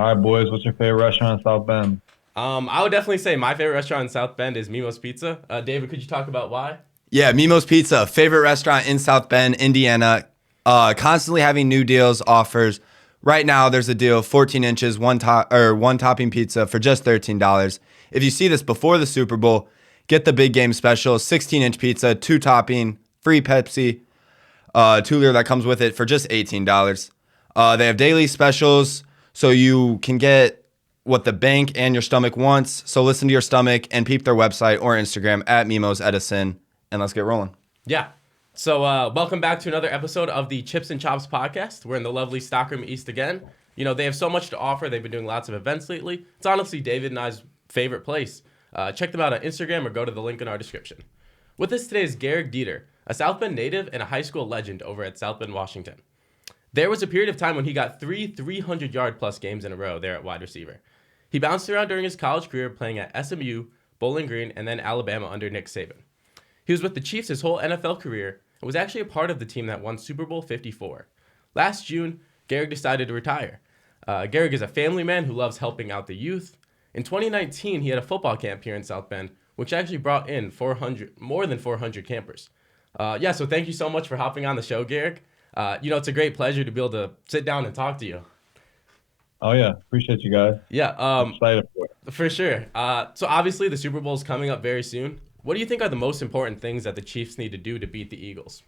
All right, boys. What's your favorite restaurant in South Bend? I would definitely say my favorite restaurant in South Bend is Mimo's Pizza. David, could you talk about why? Yeah, Mimo's Pizza, favorite restaurant in South Bend, Indiana. Constantly having new deals, offers. Right now, there's a deal: 14 inches, one topping pizza for just $13. If you see this before the Super Bowl, get the big game special: 16-inch pizza, two topping, free Pepsi, 2 liter that comes with it for just $18. They have daily specials, so you can get what the bank and your stomach wants. So listen to your stomach and peep their website or Instagram at Mimos Edison, and let's get rolling. Yeah. So, welcome back to another episode of the Chips and Chops podcast. We're in the lovely Stockroom East again. You know, they have so much to offer. They've been doing lots of events lately. It's honestly David and I's favorite place. Check them out on Instagram or go to the link in our description. With us today is Gehrig Dieter, a South Bend native and a high school legend over at South Bend, Washington. There was a period of time when he got three 300-yard plus games in a row there at wide receiver. He bounced around during his college career playing at SMU, Bowling Green, and then Alabama under Nick Saban. He was with the Chiefs his whole NFL career and was actually a part of the team that won Super Bowl 54. Last June, Gehrig decided to retire. Gehrig is a family man who loves helping out the youth. In 2019, he had a football camp here in South Bend, which actually brought in more than 400 campers. So thank you so much for hopping on the show, Gehrig. It's a great pleasure to be able to sit down and talk to you. Oh yeah, appreciate you guys. Yeah, I'm excited for it. for sure. So obviously the Super Bowl is coming up very soon. What do you think are the most important things that the Chiefs need to do to beat the Eagles?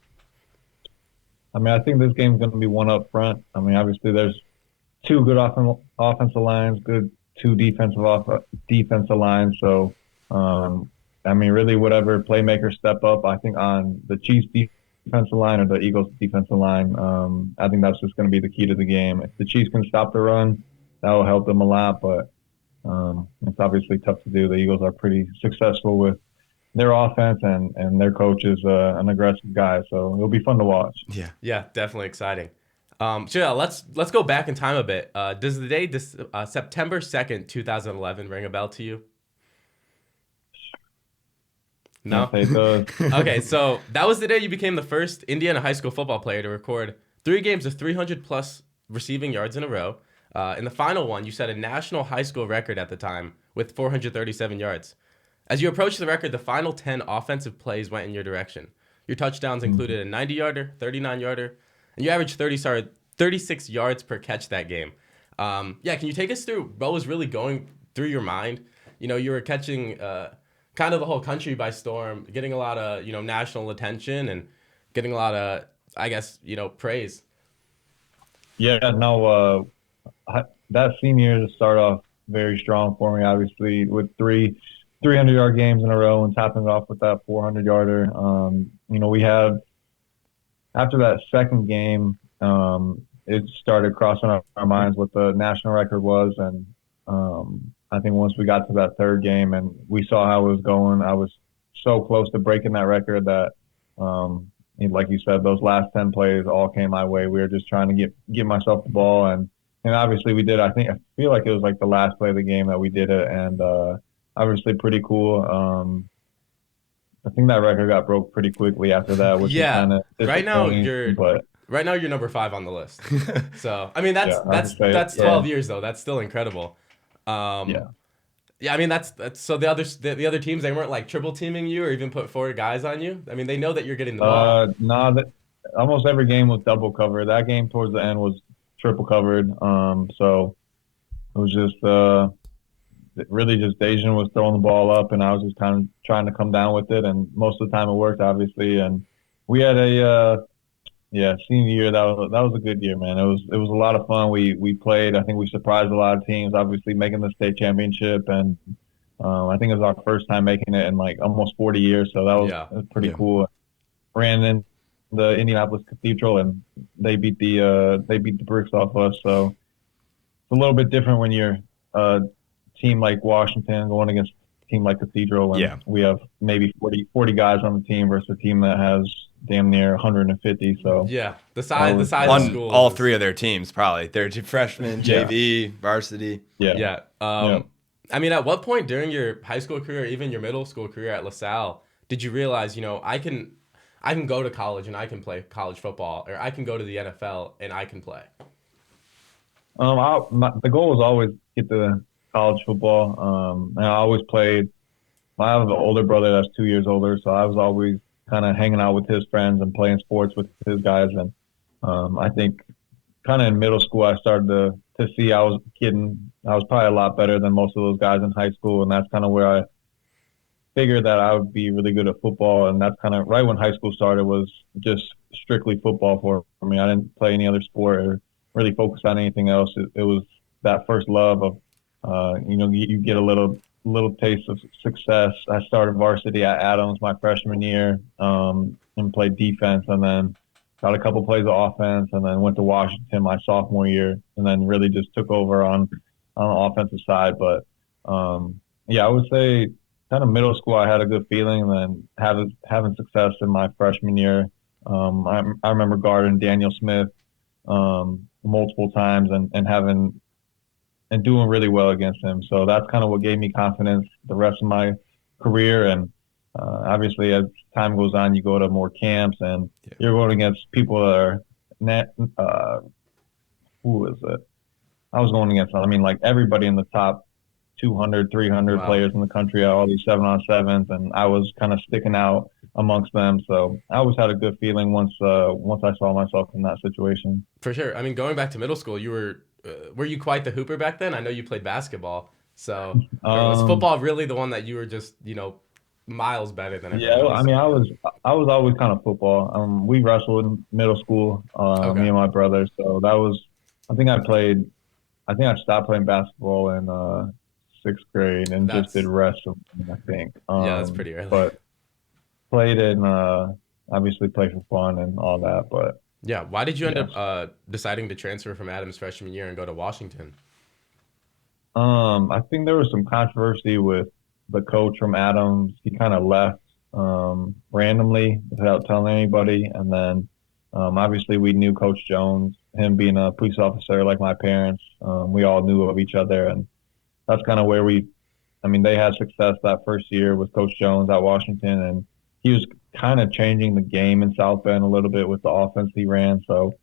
I mean, I think this game's going to be one up front. I mean, obviously there's two good offensive lines, good two defensive lines. So, I mean, really, whatever playmakers step up, I think on the Chiefs defensive line or the Eagles defensive line, I think that's just going to be the key to the game. If the Chiefs can stop the run, that will help them a lot. But it's obviously tough to do. The Eagles are pretty successful with their offense, and their coach is an aggressive guy, so it'll be fun to watch. Yeah, definitely exciting. Let's go back in time a bit. Does the day September 2nd, 2011 ring a bell to you? No? I'd say it does. Okay, so that was the day you became the first Indiana high school football player to record 3 games of 300 plus receiving yards in a row. In the final one, you set a national high school record at the time with 437 yards. As you approached the record, the final 10 offensive plays went in your direction. Your touchdowns included a 90-yarder, 39-yarder, and you averaged 36 yards per catch that game. Can you take us through what was really going through your mind? You know, you were catching kind of the whole country by storm, getting a lot of, national attention and getting a lot of, praise. Yeah, no, that senior year to start off very strong for me, obviously, with 300-yard games in a row and topping off with that 400-yarder. We had, after that second game, it started crossing our minds what the national record was. And I think once we got to that third game and we saw how it was going, I was so close to breaking that record that, like you said, those last 10 plays all came my way. We were just trying to get myself the ball. And obviously we did. I feel like it was like the last play of the game that we did it. And, obviously pretty cool. I think that record got broke pretty quickly after that, which is kind of disappointing. Right now you're number 5 on the list. So I mean that's 12 years though. That's still incredible. I mean that's so the other teams, they weren't like triple teaming you or even put 4 guys on you. I mean they know that you're getting the ball. No, almost every game was double covered. That game towards the end was triple covered. So it was just really just Dejan was throwing the ball up, and I was just kind of trying to come down with it. And most of the time it worked, obviously. And we had senior year. That was a good year, man. It was a lot of fun. We played. I think we surprised a lot of teams, obviously making the state championship, and I think it was our first time making it in like almost 40 years. So that was pretty cool. Ran in the Indianapolis Cathedral, and they beat the bricks off us. So it's a little bit different when you're team like Washington going against a team like Cathedral, and we have maybe 40 guys on the team versus a team that has damn near 150. So the size of school. All 3 of their teams probably. They're freshmen, JV, varsity. I mean, at what point during your high school career, or even your middle school career at LaSalle, did you realize, I can go to college and I can play college football, or I can go to the NFL and I can play? The goal was always get to college football. And I always played. I have an older brother that's 2 years older, so I was always kind of hanging out with his friends and playing sports with his guys. And I think kind of in middle school, I started to see I was probably a lot better than most of those guys in high school, and that's kind of where I figured that I would be really good at football. And that's kind of right when high school started was just strictly football for me. I didn't play any other sport or really focus on anything else. It was that first love of, you get a little taste of success. I started varsity at Adams my freshman year, and played defense, and then got a couple plays of offense, and then went to Washington my sophomore year, and then really just took over on the offensive side. But yeah, I would say kind of middle school I had a good feeling, and then having success in my freshman year. I remember guarding Daniel Smith multiple times and doing really well against him. So that's kind of what gave me confidence the rest of my career. And obviously, as time goes on, you go to more camps and you're going against people that are who is it? I was going against, I mean, like everybody in the top 200, 300 Wow. players in the country, all these 7-on-7s, and I was kind of sticking out amongst them. So I always had a good feeling once I saw myself in that situation. For sure. I mean, going back to middle school, were you quite the hooper back then? I know you played basketball. So, or was Um, football really the one that you were just, miles better than everyone yeah, I else? mean, I was always kind of football. We wrestled in middle school, me Okay. and my brother. So that was, I think I played, I think I stopped playing basketball in sixth grade and just did That's wrestling, I think. yeah, that's pretty early. But played in obviously played for fun and all that. But Yeah. Why did you end yes, up deciding to transfer from Adams freshman year and go to Washington? I think there was some controversy with the coach from Adams. He kind of left randomly without telling anybody, and then obviously we knew Coach Jones. Him being a police officer like my parents, we all knew of each other, and that's kind of where we. I mean, they had success that first year with Coach Jones at Washington, and he was kind of changing the game in South Bend a little bit with the offense he ran. So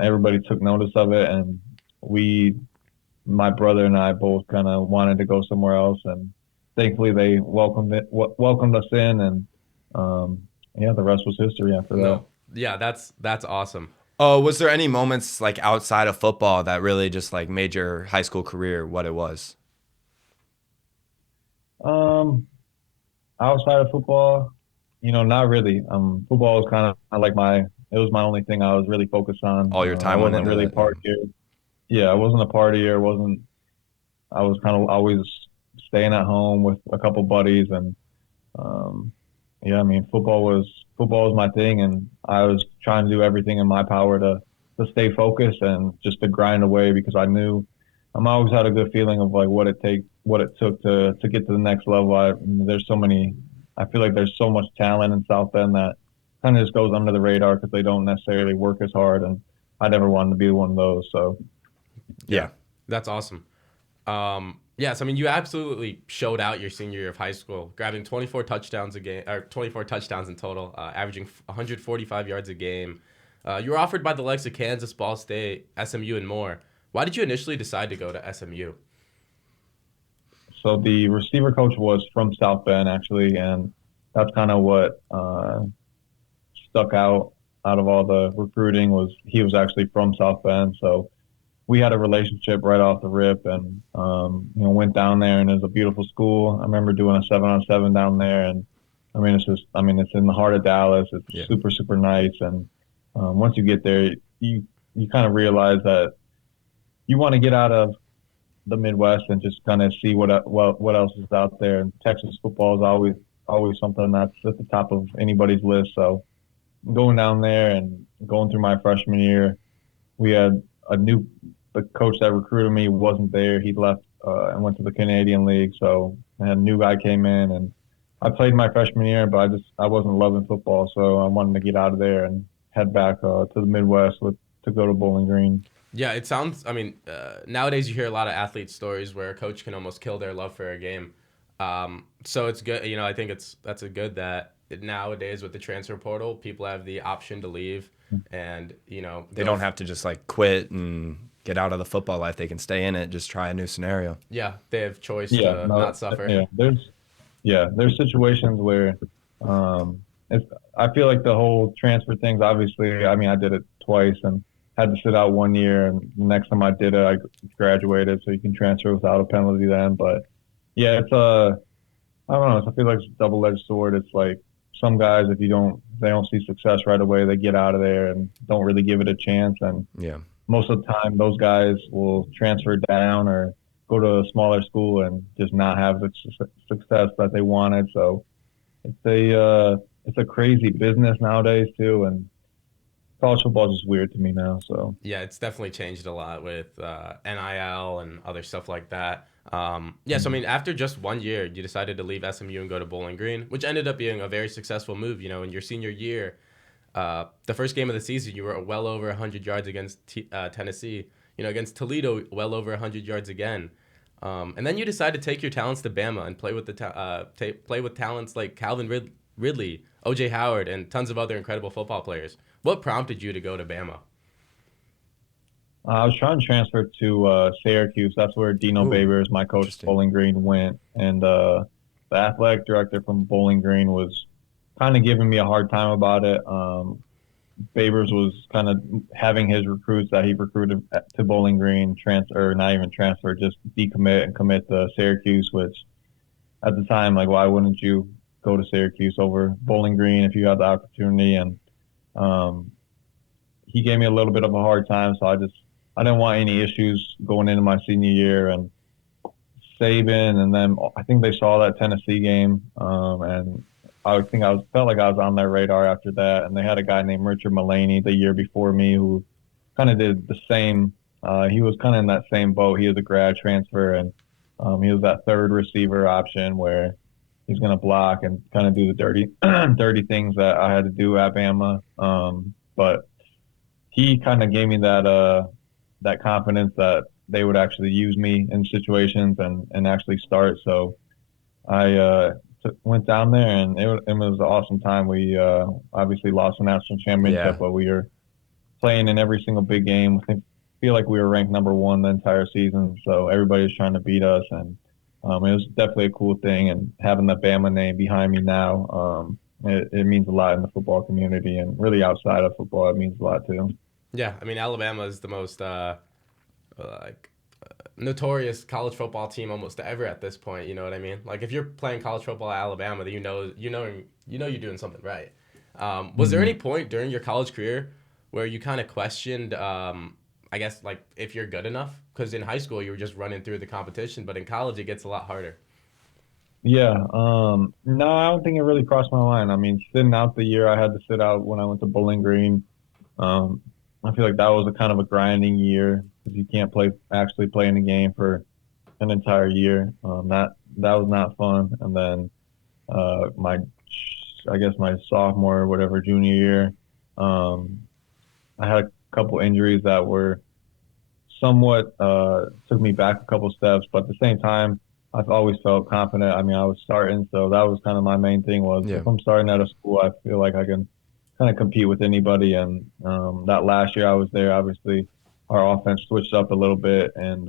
everybody took notice of it, and we my brother and I both kind of wanted to go somewhere else, and thankfully they welcomed us in, and um, yeah, the rest was history after that. No. Yeah, that's awesome. Oh, was there any moments like outside of football that really just like made your high school career what it was? Um, Outside of football, not really. Football was kind of like it was my only thing I was really focused on. All your I time went wasn't into really a that. Yeah. partier. Yeah, I wasn't a partier. Wasn't I was kind of always staying at home with a couple buddies, and um, yeah, I mean, football was my thing, and I was trying to do everything in my power to stay focused and just to grind away because I knew I always had a good feeling of like what it took to get to the next level. There's so many. I feel like there's so much talent in South Bend that kind of just goes under the radar because they don't necessarily work as hard, and I never wanted to be one of those. So Yeah. Yeah. That's awesome. Yes, I mean you absolutely showed out your senior year of high school, grabbing 24 touchdowns a game, or 24 touchdowns in total, averaging 145 yards a game. You were offered by the likes of Kansas, Ball State, SMU, and more. Why did you initially decide to go to SMU? so the receiver coach was from South Bend actually, and that's kind of what stuck out of all the recruiting was he was actually from South Bend. So we had a relationship right off the rip, and went down there, and it was a beautiful school. I remember doing a 7-on-7 down there, and I mean it's in the heart of Dallas. It's Yeah. super super nice, and once you get there, you kind of realize that you want to get out of the Midwest and just kind of see what else is out there. And Texas football is always something that's at the top of anybody's list. So going down there and going through my freshman year, we had a new the coach that recruited me wasn't there. He left and went to the Canadian League. So I had a new guy came in, and I played my freshman year, but I wasn't loving football, so I wanted to get out of there and head back to the Midwest to go to Bowling Green. Yeah, it sounds. I mean, nowadays you hear a lot of athlete stories where a coach can almost kill their love for a game. So it's good. I think that's a good that nowadays with the transfer portal, people have the option to leave, and They go. don't have to just like quit and get out of the football life. They can stay in it, just try a new scenario. Yeah, they have choice Yeah, to no, not suffer. there's situations where um, it's, I feel like the whole transfer things. Obviously, I mean, I did it twice and had to sit out 1 year, and the next time I did it, I graduated, so you can transfer without a penalty then. But yeah, it's I don't know. I feel like it's a double-edged sword. It's like some guys, if they don't see success right away, they get out of there and don't really give it a chance. And Yeah. most of the time, those guys will transfer down or go to a smaller school and just not have the success that they wanted. So it's a crazy business nowadays too, and college football is just weird to me now. So Yeah, it's definitely changed a lot with NIL and other stuff like that. Yeah, so I mean, after just 1 year, you decided to leave SMU and go to Bowling Green, which ended up being a very successful move. You know, in your senior year, the first game of the season, you were well over 100 yards against Tennessee. You know, against Toledo, well over 100 yards again. And then you decided to take your talents to Bama and play with play with talents like Calvin Ridley, OJ Howard, and tons of other incredible football players. What prompted you to go to Bama? I was trying to transfer to Syracuse. That's where Dino Ooh, Babers, my coach at interesting. Bowling Green, went, and the athletic director from Bowling Green was kind of giving me a hard time about it. Babers was kind of having his recruits that he recruited to Bowling Green transfer, or not even transfer, just decommit and commit to Syracuse. Which at the time, like, why wouldn't you go to Syracuse over Bowling Green if you had the opportunity? And um, he gave me a little bit of a hard time, so I didn't want any issues going into my senior year. And Saban, and then I think they saw that Tennessee game, and I think felt like I was on their radar after that. And they had a guy named Richard Mullaney the year before me who kind of did the same. He was kind of in that same boat. He was a grad transfer, and he was that third receiver option where he's going to block and kind of do the dirty, dirty things that I had to do at Bama. But he kind of gave me that confidence that they would actually use me in situations and actually start. So I went down there, and it was an awesome time. We obviously lost the national championship, Yeah. but we were playing in every single big game. Feel like we were ranked number one the entire season, so everybody was trying to beat us, and it was definitely a cool thing. And having the Bama name behind me now, it means a lot in the football community, and really outside of football, it means a lot too. Yeah, I mean, Alabama is the most like notorious college football team almost ever at this point. You know what I mean? Like if you're playing college football at Alabama, then you're doing something right. Was there Mhm. any point during your college career where you kind of questioned, I guess, like if you're good enough? Because in high school you were just running through the competition, but in college it gets a lot harder. Yeah. No, I don't think it really crossed my mind. I mean, sitting out the year I had to sit out when I went to Bowling Green, um, I feel like that was a kind of a grinding year because you can't actually play in the game for an entire year. That was not fun. And then I guess my sophomore or whatever junior year, um, I had a couple injuries that were somewhat took me back a couple steps, but at the same time, I've always felt confident. I mean, I was starting, so that was kind of my main thing was Yeah. if I'm starting at a school, I feel like I can kind of compete with anybody. And that last year I was there, obviously, our offense switched up a little bit, and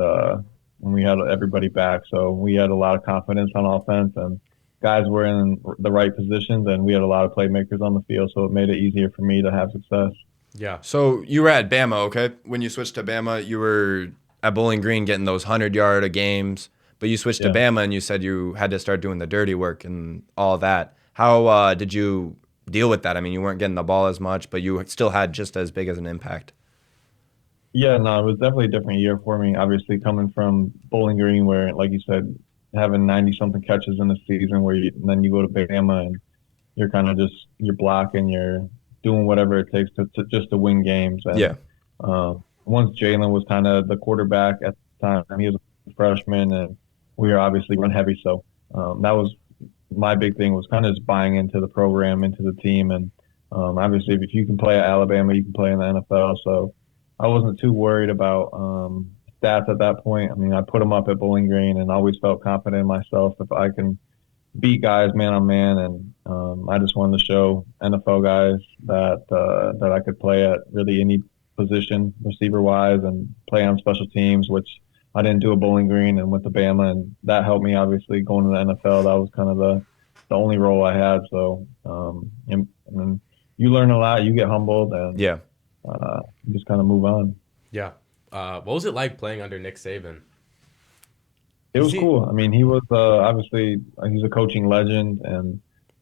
we had everybody back, so we had a lot of confidence on offense, and guys were in the right positions, and we had a lot of playmakers on the field, so it made it easier for me to have success. Yeah. So you were at Bama, okay? When you switched to Bama, you were at Bowling Green getting those 100-yard a games, but you switched to Yeah. Bama and you said you had to start doing the dirty work and all that. How did you deal with that? I mean, you weren't getting the ball as much, but you still had just as big as an impact. Yeah, no, it was definitely a different year for me. Obviously, coming from Bowling Green, where, like you said, having 90 something catches in the season, and then you go to Bama and you're kind of just you're blocking, you're doing whatever it takes to just to win games. And Yeah. once Jalen was kind of the quarterback at the time, he was a freshman, and we were obviously run heavy. So that was my big thing was kind of just buying into the program, into the team, and obviously if you can play at Alabama, you can play in the NFL. So I wasn't too worried about stats at that point. I mean, I put them up at Bowling Green, and always felt confident in myself if I can beat guys man on man, and I just wanted to show NFL guys that I could play at really position, receiver-wise, and play on special teams, which I didn't do at Bowling Green and went to Bama, and that helped me obviously going to the NFL. That was kind of the only role I had. So, and you learn a lot, you get humbled, and Yeah. you just kind of move on. Yeah. What was it like playing under Nick Saban? It Is was he? cool. I mean, he was obviously he's a coaching legend, and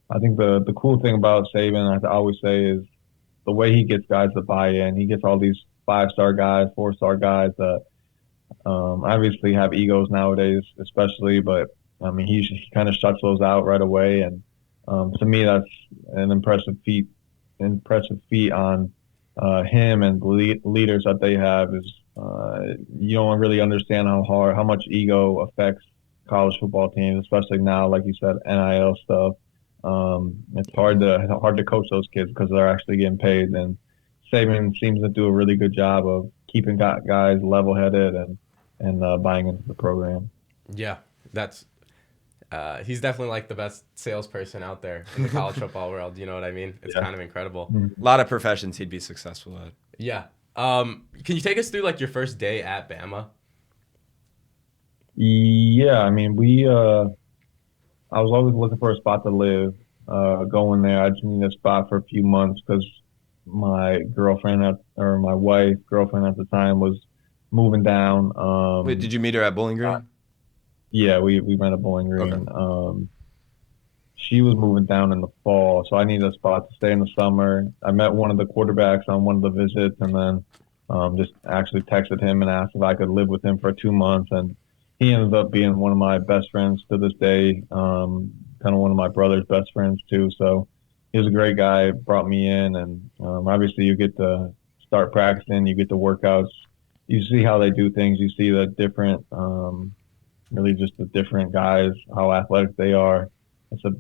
I think the cool thing about Saban, I always say, is the way he gets guys to buy in. He gets all these 5-star guys, 4-star guys that obviously have egos nowadays, especially. But I mean, he kind of shuts those out right away, and to me, that's an impressive feat on him and leaders that they have. Is you don't really understand how much ego affects college football teams, especially now, like you said, NIL stuff. It's hard to coach those kids because they're actually getting paid. And Saban seems to do a really good job of keeping guys level-headed and buying into the program. Yeah, that's he's definitely like the best salesperson out there in the college football world. You know what I mean? It's kind of incredible. A lot of professions he'd be successful at. Yeah. Can you take us through like your first day at Bama? Yeah, I mean, I was always looking for a spot to live. Going there, I just needed a spot for a few months because my girlfriend at the time was moving down. Wait, did you meet her at Bowling Green? Yeah, we met at Bowling Green. Okay. She was moving down in the fall, so I needed a spot to stay in the summer. I met one of the quarterbacks on one of the visits, and then just actually texted him and asked if I could live with him for 2 months. And he ended up being one of my best friends to this day, kind of one of my brother's best friends too. So he was a great guy, brought me in, and obviously you get to start practicing, you get to workouts, you see how they do things, you see the different, really just the different guys, how athletic they are. It's a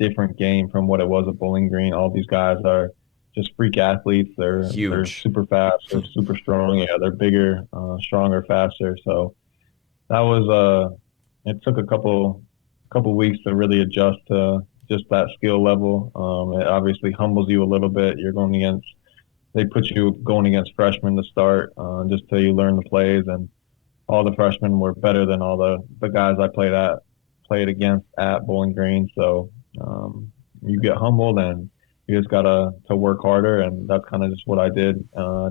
different game from what it was at Bowling Green. All these guys are just freak athletes. They're Huge. super fast. They're super strong. Yeah, they're bigger, stronger, faster. So that was it took a couple weeks to really adjust to just that skill level. It obviously humbles you a little bit. They put you going against freshmen to start, just till you learn the plays, and all the freshmen were better than all the guys I played against at Bowling Green. So you get humbled, and you just gotta to work harder, and that's kind of just what I did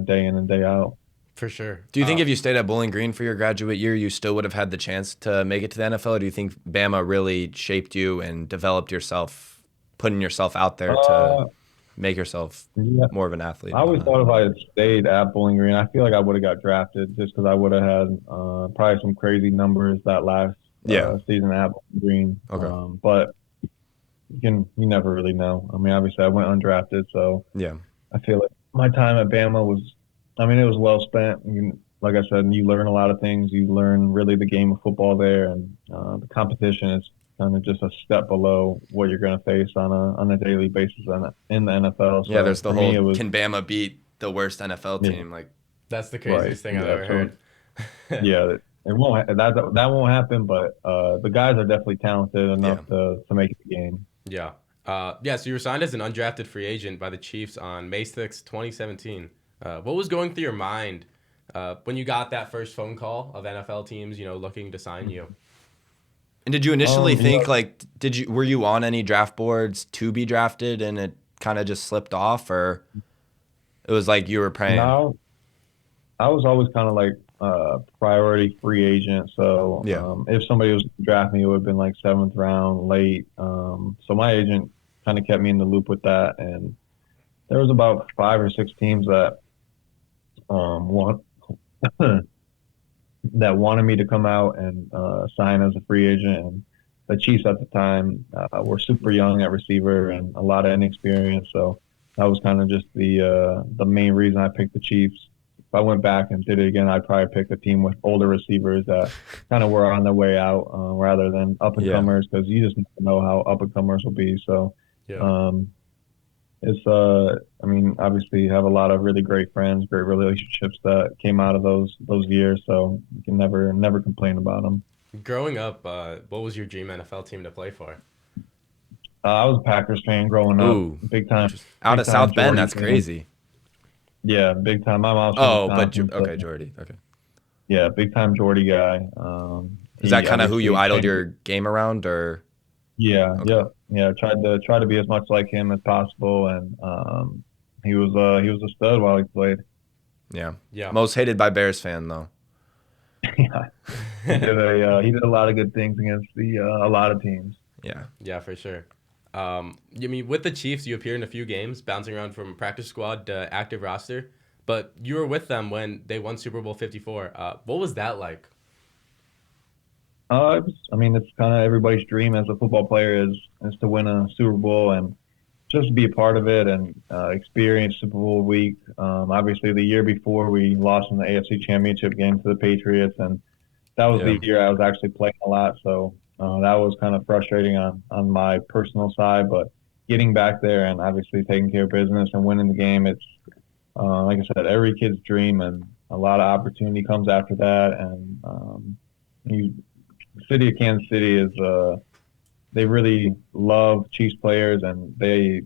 day in and day out. For sure. Do you think if you stayed at Bowling Green for your graduate year, you still would have had the chance to make it to the NFL? Or do you think Bama really shaped you and developed yourself, putting yourself out there to make yourself more of an athlete? I always thought if I had stayed at Bowling Green, I feel like I would have got drafted just because I would have had probably some crazy numbers that last season at Bowling Green. Okay. But you never really know. I mean, obviously I went undrafted, so Yeah. I feel like my time at Bama it was well spent. Like I said, you learn a lot of things. You learn really the game of football there, and the competition is kind of just a step below what you're going to face on a daily basis in the NFL. So Yeah, there's the whole can can Bama beat the worst NFL team? Like, That's the craziest thing I've ever heard. yeah, it won't that won't happen, but the guys are definitely talented enough to make it the game. Yeah. So you were signed as an undrafted free agent by the Chiefs on May 6, 2017. What was going through your mind when you got that first phone call of NFL teams, looking to sign you? and did you initially think were you on any draft boards to be drafted and it kind of just slipped off, or it was like you were praying? No, I was always kind of like priority free agent. So if somebody was to draft me, it would have been like 7th round, late. So my agent kind of kept me in the loop with that, and there was about 5 or 6 teams that want that wanted me to come out and sign as a free agent. And the Chiefs at the time were super young at receiver and a lot of inexperience. So that was kind of just the main reason I picked the Chiefs. If I went back and did it again, I'd probably pick a team with older receivers that kind of were on their way out rather than up and comers, because you just never know how up and comers will be. So it's obviously you have a lot of really great friends, great relationships that came out of those years. So you can never complain about them. Growing up, what was your dream NFL team to play for? I was a Packers fan growing up, big time. Out of South Bend, Jordan that's fan. crazy. Yeah, big time. My mom's from Oh, but Wisconsin, so okay, Jordy. Okay. yeah, big time Geordie guy. Is that He kind of who you obviously idled changed. your game around, or Yeah, okay? yeah, yeah. Tried to be as much like him as possible, and he was a stud while he played. Yeah. Yeah. Most hated by Bears fan though. Yeah, he did a lot of good things against the a lot of teams. Yeah. Yeah, for sure. I mean, with the Chiefs, you appeared in a few games, bouncing around from practice squad to active roster, but you were with them when they won Super Bowl 54. What was that like? I mean, it's kind of everybody's dream as a football player is to win a Super Bowl and just be a part of it and experience Super Bowl week. Obviously, the year before we lost in the AFC Championship game to the Patriots, and that was Yeah. the year I was actually playing a lot. So that was kind of frustrating on my personal side. But getting back there and obviously taking care of business and winning the game, it's like I said, every kid's dream, and a lot of opportunity comes after that. And you, the city of Kansas City is they really love Chiefs players, and they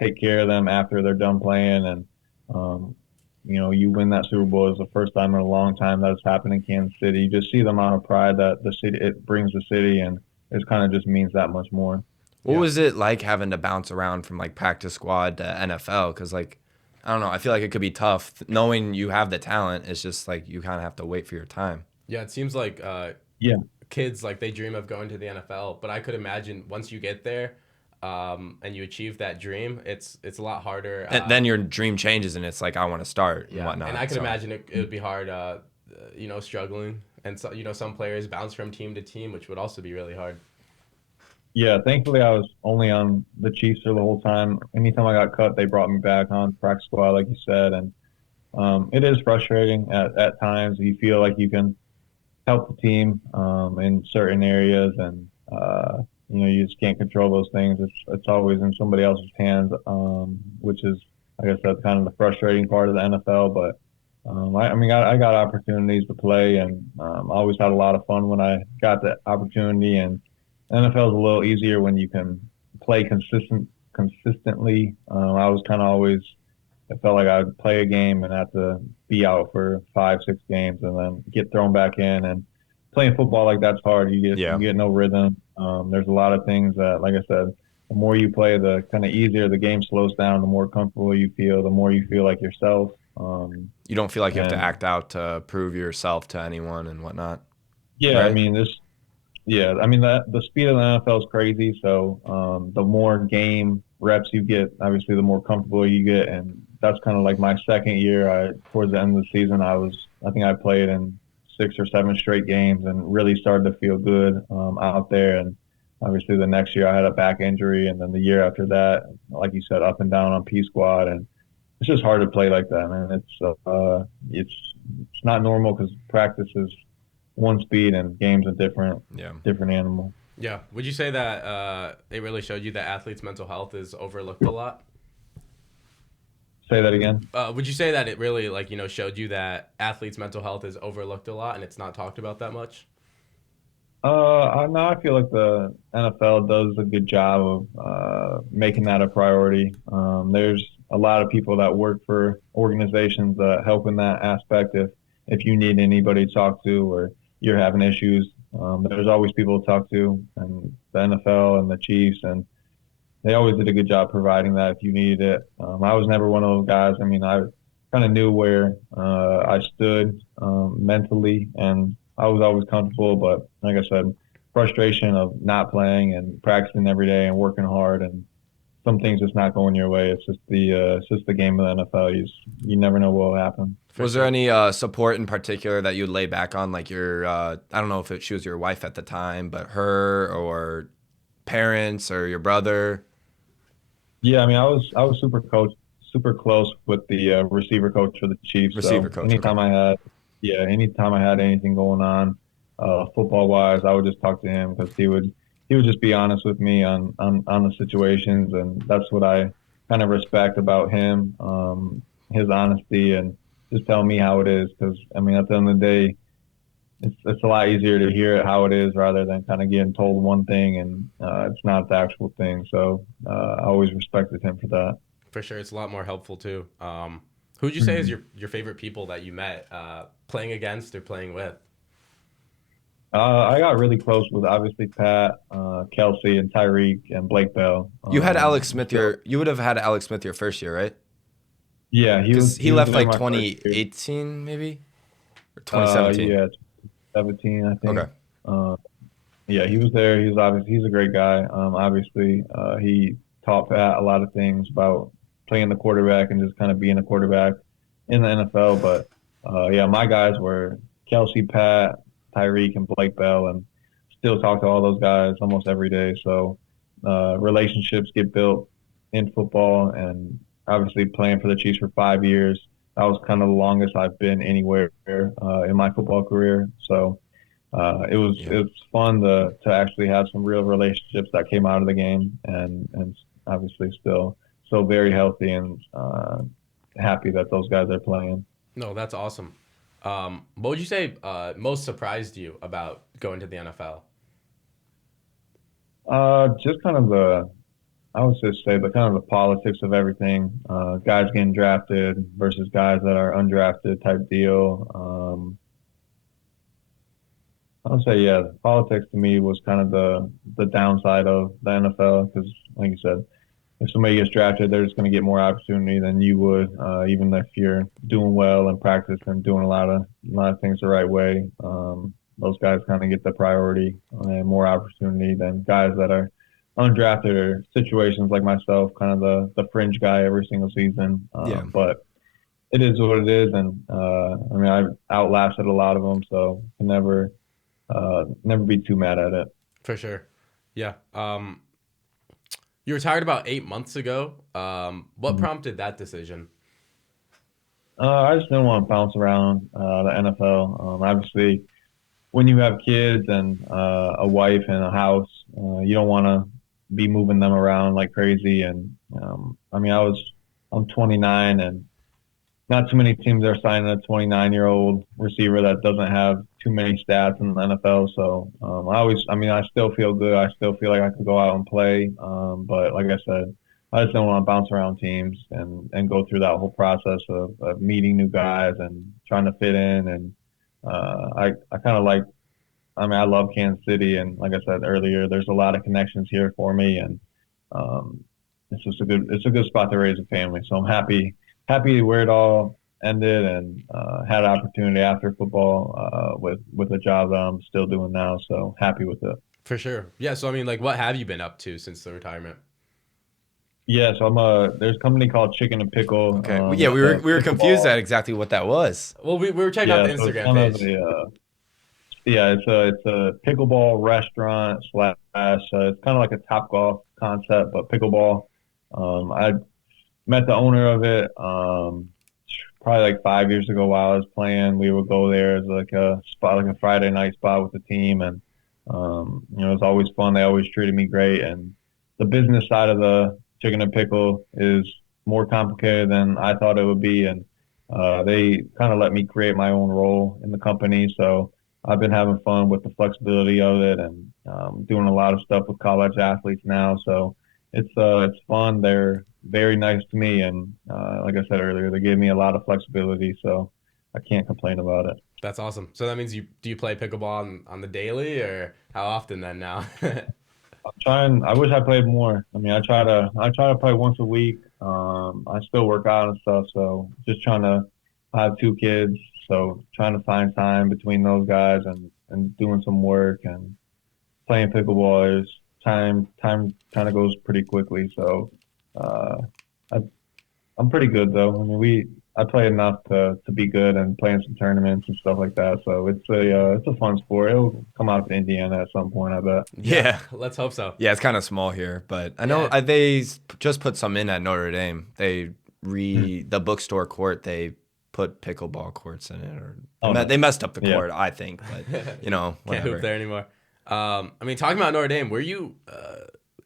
take care of them after they're done playing. And um, you win that Super Bowl is the first time in a long time that it's happened in Kansas City. You just see the amount of pride that the city it brings the city, and it kind of just means that much more. What Yeah. was it like having to bounce around from like practice squad to NFL? Because like, I don't know, I feel like it could be tough knowing you have the talent. It's just like you kind of have to wait for your time. Yeah, it seems like Yeah, kids like they dream of going to the NFL, but I could imagine once you get there, and you achieve that dream, it's a lot harder. And then your dream changes, and it's like I want to start and Yeah, whatnot. and I could So imagine it would be hard, struggling, and so some players bounce from team to team, which would also be really hard. yeah. Thankfully, I was only on the Chiefs for the whole time. Anytime I got cut, they brought me back on practice squad, like you said, and it is frustrating at times. You feel like you can help the team in certain areas, and you just can't control those things. It's always in somebody else's hands, which is, like I said, kind of the frustrating part of the NFL. But I mean, I got opportunities to play, and I always had a lot of fun when I got the opportunity. And NFL is a little easier when you can play consistently. I was kind of always it felt like I'd play a game and have to be out for 5, 6 games and then get thrown back in. And playing football like that's hard. You yeah, get no rhythm. There's a lot of things that, like I said, the more you play, the kind of easier the game slows down. The more comfortable you feel, the more you feel like yourself. you don't feel like you have to And act out to prove yourself to anyone and whatnot, yeah, I right? mean this. Yeah, I mean that the speed of the NFL is crazy. So the more game reps you get, obviously the more comfortable you get, and that's kind of like my second year. Towards the end of the season, I think I played in 6 or 7 straight games and really started to feel good out there. And obviously the next year I had a back injury, and then the year after that, like you said, up and down on P squad, and it's just hard to play like that, man. It's not normal because practice is one speed and game's a Yeah. different animal. Yeah, would you say that it really showed you that athletes' mental health is overlooked a lot? Say that again. Would you say that it really showed you that athletes' mental health is overlooked a lot and it's not talked about that much? No, I feel like the NFL does a good job of making that a priority. There's a lot of people that work for organizations that help in that aspect. If you need anybody to talk to or you're having issues, there's always people to talk to, and the NFL and the Chiefs, and they always did a good job providing that if you needed it. I was never one of those guys. I mean, I kind of knew where I stood mentally, and I was always comfortable. But like I said, frustration of not playing and practicing every day and working hard, and some things just not going your way. It's just the game of the NFL. You never know what will happen. For Was there sure. any support in particular that you'd lay back on, like your I don't know if she was your wife at the time, but her or parents or your brother? Yeah, I mean, I was super close with the receiver coach for the Chiefs. Receiver So coach, okay. anytime I had anything going on, football wise, I would just talk to him because he would just be honest with me on the situations, and that's what I kind of respect about him, his honesty and just telling me how it is. Because I mean, at the end of the day, it's a lot easier to hear it how it is rather than kind of getting told one thing and it's not the actual thing. So I always respected him for that. For sure, it's a lot more helpful too. Who would you say is your favorite people that you met playing against or playing with? I got really close with obviously Pat, Kelsey, and Tyreek and Blake Bell. You had Alex Smith So you would have had Alex Smith your first year, right? yeah, Because he he was left there like my first year. 2018 maybe or 2017. Yeah, 17, I think. Okay. Uh, yeah, he was there. He's a great guy. Obviously, he taught Pat a lot of things about playing the quarterback and just kind of being a quarterback in the NFL. But yeah, my guys were Kelsey, Pat, Tyreek, and Blake Bell, and still talk to all those guys almost every day. So relationships get built in football, and obviously playing for the Chiefs for 5 years. That was kind of the longest I've been anywhere in my football career. So Yeah. it was fun to actually have some real relationships that came out of the game, and obviously still very healthy and happy that those guys are playing. No, that's awesome. What would you say most surprised you about going to the NFL? Just kind of I would just say the kind of the politics of everything. Guys getting drafted versus guys that are undrafted type deal. I would say, yeah, politics to me was kind of the downside of the NFL because, like you said, if somebody gets drafted, they're just going to get more opportunity than you would, even if you're doing well in practice and doing a lot of things the right way. Those guys kind of get the priority and more opportunity than guys that are undrafted or situations like myself, kind of the fringe guy every single season. Yeah. But it is what it is, and I mean, I outlasted a lot of them, so can never be too mad at it. For sure. Yeah. You retired about 8 months ago. What Mhm. prompted that decision? I just didn't want to bounce around the NFL. Obviously, when you have kids and a wife and a house, you don't want to be moving them around like crazy. And I mean, I'm 29, and not too many teams are signing a 29-year-old receiver that doesn't have too many stats in the NFL. So I mean, I still feel good. I still feel like I could go out and play. But like I said, I just don't want to bounce around teams and go through that whole process of meeting new guys and trying to fit in. And I kind of like, I mean, I love Kansas City. And like I said earlier, there's a lot of connections here for me. And um, it's a good spot to raise a family. So I'm happy where it all ended and had an opportunity after football with a job that I'm still doing now. So happy with it. For sure. Yeah. So, I mean, like, what have you been up to since the retirement? Yeah, so there's a company called Chicken and Pickle. Okay. Well, yeah, It's a we were confused pickleball. at exactly what that was. Well, we were checking out Yeah, the so it's Instagram kind of page. yeah, it's a pickleball restaurant slash. It's kind of like a Top Golf concept, but pickleball. I met the owner of it probably like 5 years ago while I was playing. We would go there as like a spot, like a Friday night spot with the team, and it was always fun. They always treated me great, and the business side of the chicken and pickle is more complicated than I thought it would be, and they kind of let me create my own role in the company. So I've been having fun with the flexibility of it, and doing a lot of stuff with college athletes now. So it's fun. They're very nice to me, and like I said earlier, they gave me a lot of flexibility. So I can't complain about it. That's awesome. So that means you play pickleball on the daily, or how often then now? I'm trying. I wish I played more. I mean, I try to play once a week. I still work out and stuff, so just trying to. I have two kids, so trying to find time between those guys and doing some work and playing pickleball is time kind of goes pretty quickly. So uh, I, I'm pretty good though. I mean, I play enough to be good and playing some tournaments and stuff like that. So it's a fun sport. It'll come out to Indiana at some point, I bet. Yeah. Yeah. Let's hope so. Yeah, it's kind of small here, but I know Yeah. just put some in at Notre Dame. The bookstore court. They put pickleball courts in it, or Oh, nice. they messed up the Yeah. court, I think. But Can't whatever. hoop there anymore. I mean, talking about Notre Dame, were you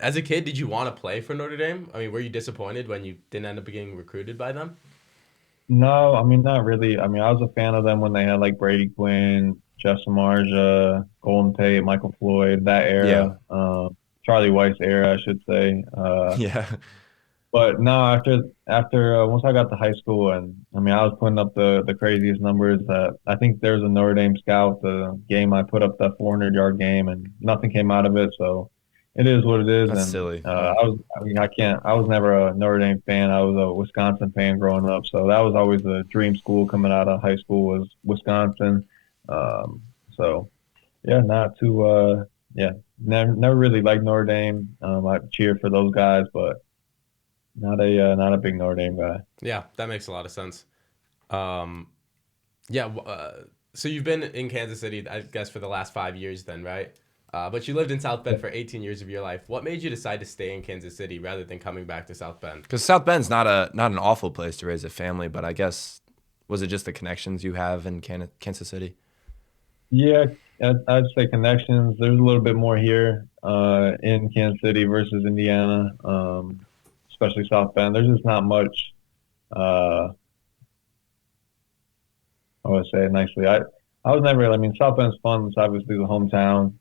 as a kid? Did you want to play for Notre Dame? I mean, were you disappointed when you didn't end up getting recruited by them? No, I mean not really. I mean I was a fan of them when they had like Brady Quinn, Justin Marja, Golden Tate, Michael Floyd, that Yeah, era, Charlie Weiss era, I should say. yeah, But no, after once I got to high school, and I mean, I was putting up the craziest numbers. That I think there's a Notre Dame scout. The game I put up that 400-yard game, and nothing came out of it. So it is what it is. That's And silly. I mean, I can't. I was never a Notre Dame fan. I was a Wisconsin fan growing up. So that was always a dream school coming out of high school was Wisconsin. Um, so yeah, not too. Yeah, never really liked Notre Dame. I cheered for those guys, but. Not a big Notre Dame guy. Yeah, that makes a lot of sense. Um, yeah, so you've been in Kansas City, I guess, for the last 5 years then, right? But you lived in South Bend for 18 years of your life. What made you decide to stay in Kansas City rather than coming back to South Bend? Because South Bend's not an awful place to raise a family, but I guess was it just the connections you have in Kansas City? Yeah, I'd say connections. There's a little bit more here in Kansas City versus Indiana, especially South Bend. There's just not much. Uh, I would say it nicely. I was never. I mean, South Bend's fun. It's obviously the hometown.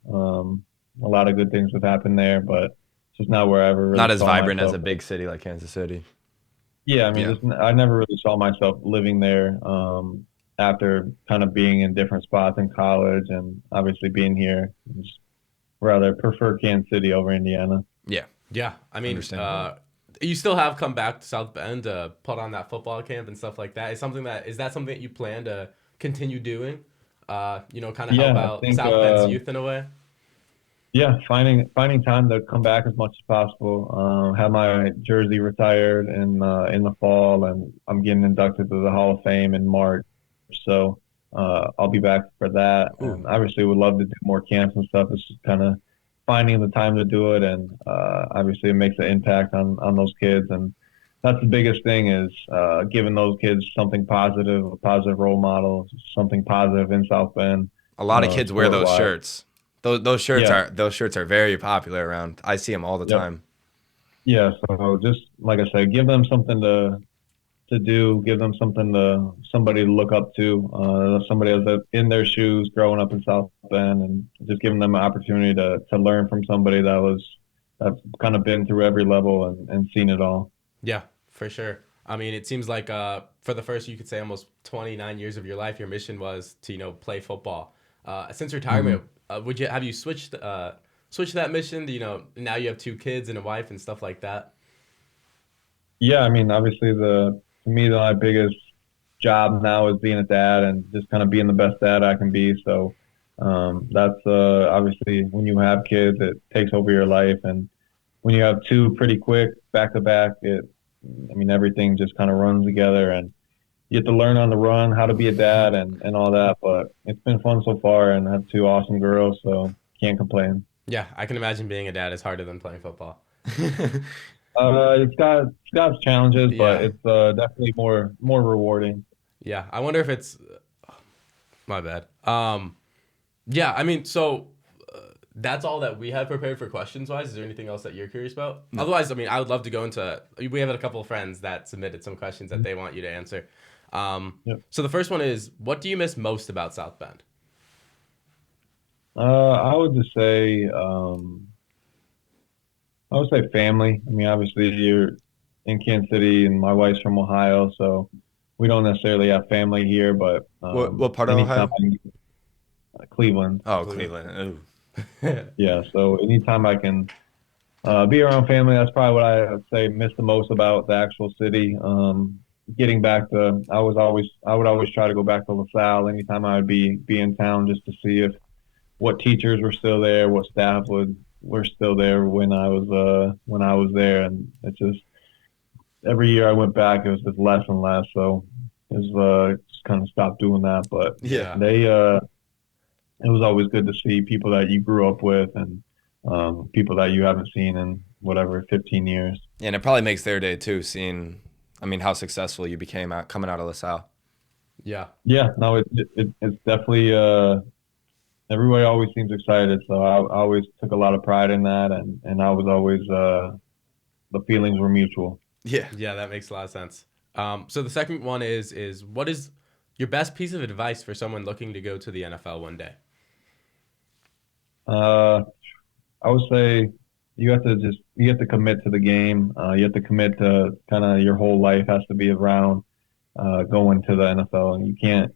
A lot of good things have happened there, but it's just not where I ever Not really as saw vibrant as myself. a big city like Kansas City. Yeah, I mean, Yeah. just I never really saw myself living there after kind of being in different spots in college and obviously being here. Just rather prefer Kansas City over Indiana. Yeah. Yeah, I mean, Understandable. you still have come back to South Bend to put on that football camp and stuff like that. Is that something that you plan to continue doing? Kind of help Yeah, I out think South Bend's youth in a way. yeah, finding time to come back as much as possible. Have my jersey retired in the fall, and I'm getting inducted to the Hall of Fame in March. So I'll be back for that. Ooh. And obviously, would love to do more camps and stuff. It's just kind of finding the time to do it, and obviously, it makes an impact on those kids. And that's the biggest thing is giving those kids something positive, a positive role model, something positive in South Bend, A lot of kids wear sport those wise. shirts. Yeah, Those shirts are very popular around. I see them all the yep. time. Yeah, so just like I said, give them something to do, give them somebody to look up to, somebody that's in their shoes growing up in South Bend, and just giving them an opportunity to learn from somebody that's kind of been through every level and seen it all. Yeah, for sure. I mean, it seems like for the first, you could say almost 29 years of your life, your mission was to play football. Since retirement, Hmm. would you have you switched that mission? Now you have two kids and a wife and stuff like that. Yeah, I mean, obviously to me my biggest job now is being a dad and just kind of being the best dad I can be. So that's obviously when you have kids, it takes over your life, and when you have two pretty quick back to back, I mean, everything just kind of runs together, and you get to learn on the run how to be a dad and all that. But it's been fun so far, and I have two awesome girls, so can't complain. Yeah, I can imagine being a dad is harder than playing football. It's got its challenges, but Yeah, it's definitely more rewarding. yeah. I wonder if it's my bad. Yeah, I mean, so that's all that we had prepared for questions wise. Is there anything else that you're curious about? No. Otherwise, I mean, I would love to go into. We have a couple of friends that submitted some questions that they want you to answer. Yep. So the first one is, what do you miss most about South Bend? I would just say I would say family. I mean, obviously you're in Kansas City, and my wife's from Ohio, so we don't necessarily have family here. But What part of anytime Ohio? Cleveland, Oh, Cleveland. Cleveland. yeah. So anytime I can be around family, that's probably what I would say miss the most about the actual city. Getting back to, I would always try to go back to LaSalle anytime I would be in town just to see if what teachers were still there, what staff would were still there when I was there, and it's just every year I went back, it was just less and less. So it was just kind of stopped doing that. But Yeah. Yeah. they it was always good to see people that you grew up with and people that you haven't seen in whatever 15 years. And it probably makes their day too, seeing, I mean, how successful you became coming out of LaSalle. Yeah. Yeah, no, it's definitely everybody always seems excited. So I always took a lot of pride in that, and I was always the feelings were mutual. Yeah. Yeah, that makes a lot of sense. So the second one is what is your best piece of advice for someone looking to go to the NFL one day? Uh, I would say you have to commit to the game. You have to commit to kind of your whole life has to be around going to the NFL, and you can't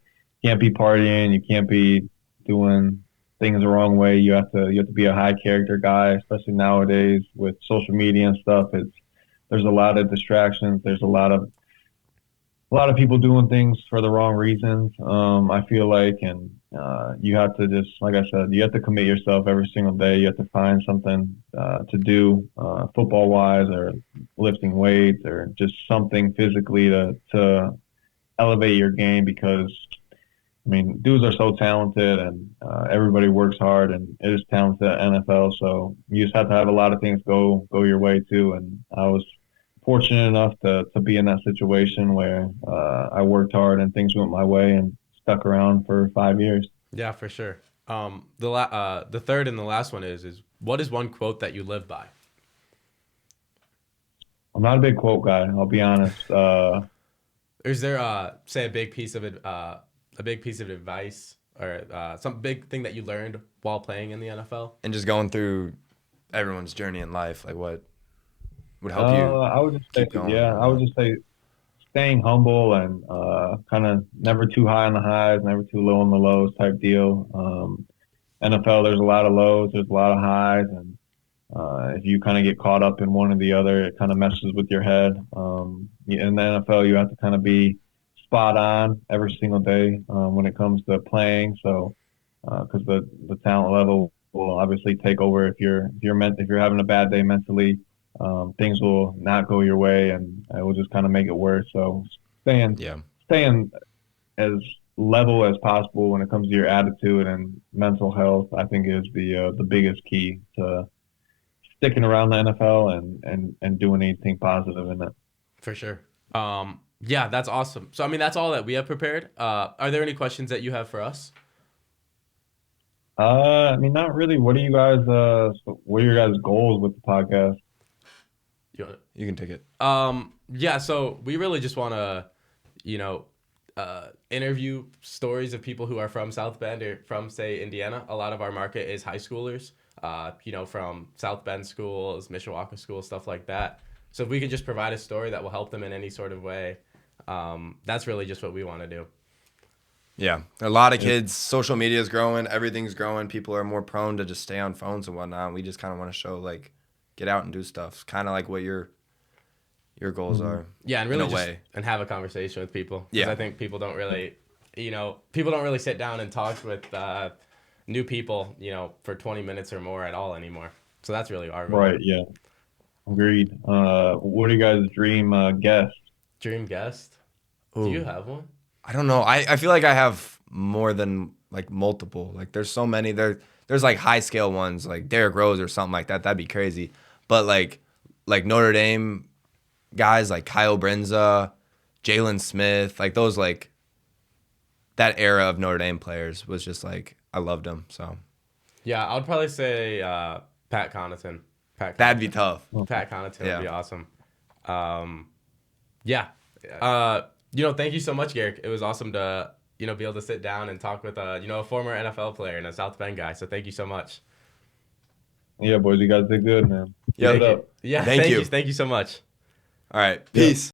be partying, you can't be doing things the wrong way. You have to be a high character guy, especially nowadays with social media and stuff. There's a lot of distractions. There's a lot of people doing things for the wrong reasons. I feel like, and you have to just, like I said, you have to commit yourself every single day. You have to find something to do, football wise, or lifting weights, or just something physically to elevate your game. Because I mean, dudes are so talented, and everybody works hard, and it is talented at NFL. So you just have to have a lot of things go your way too. And I was fortunate enough to be in that situation where I worked hard and things went my way and stuck around for 5 years. Yeah, for sure. The third and the last one is what is one quote that you live by? I'm not a big quote guy, I'll be honest. Is there say a big piece of it, a big piece of advice or some big thing that you learned while playing in the NFL? And just going through everyone's journey in life, like what would help you I would just say, keep going? yeah, I would just say staying humble and kind of never too high on the highs, never too low on the lows type deal. NFL, there's a lot of lows, there's a lot of highs, and if you kind of get caught up in one or the other, it kind of messes with your head. In the NFL, you have to kind of be spot on every single day when it comes to playing. So, because the talent level will obviously take over if you're having a bad day mentally, things will not go your way, and it will just kind of make it worse. So, staying Yeah. staying as level as possible when it comes to your attitude and mental health, I think is the biggest key to sticking around the NFL and doing anything positive in it. For sure. Yeah, that's awesome. So I mean, that's all that we have prepared. Are there any questions that you have for us? I mean, not really. What are your guys' goals with the podcast? You want You can take it. Yeah, so we really just want to, you know, interview stories of people who are from South Bend or from, say, Indiana. A lot of our market is high schoolers, from South Bend schools, Mishawaka schools, stuff like that. So if we can just provide a story that will help them in any sort of way, that's really just what we want to do. Yeah, a lot of kids. Social media is growing. Everything's growing. People are more prone to just stay on phones and whatnot. We just kind of want to show like, get out and do stuff. Kind of like what your goals are. Yeah, and in really a just way. and have a conversation with people. 'Cause Yeah. I think people don't really, people don't really sit down and talk with new people, for 20 minutes or more at all anymore. So that's really our goal. Right. Yeah. Agreed. What are you guys' dream guests? Dream guest? Do Ooh. you have one? I don't know. I feel like I have more than like multiple. Like there's so many. There's like high scale ones like Derrick Rose or something like that. That'd be crazy. But like Notre Dame guys like Kyle Brinza, Jalen Smith, like those like that era of Notre Dame players was just like I loved them. So Yeah, I would probably say Pat Connaughton. that'd be tough. Pat Connaughton Yeah. would be awesome. Yeah. Thank you so much, Gehrig. It was awesome to, be able to sit down and talk with a former NFL player and a South Bend guy. So thank you so much. Yeah, boys, you guys did good, man. Yeah. Keep it Thank up. you. Yeah, Thank you. Thank you so much. All right. Peace.